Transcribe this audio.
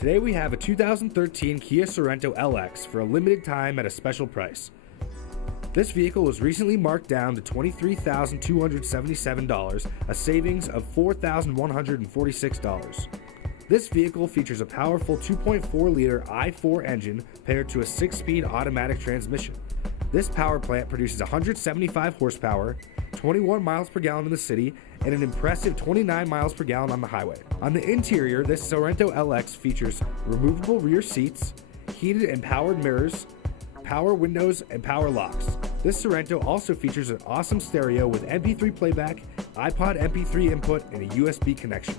Today we have a 2013 Kia Sorento LX for a limited time at a special price. This vehicle was recently marked down to $23,277, a savings of $4,146. This vehicle features a powerful 2.4-liter i4 engine paired to a 6-speed automatic transmission. This power plant produces 175 horsepower, 21 miles per gallon in the city, and an impressive 29 miles per gallon on the highway. On the interior, this Sorento LX features removable rear seats, heated and powered mirrors, power windows, and power locks. This Sorento also features an awesome stereo with MP3 playback, iPod MP3 input, and a USB connection.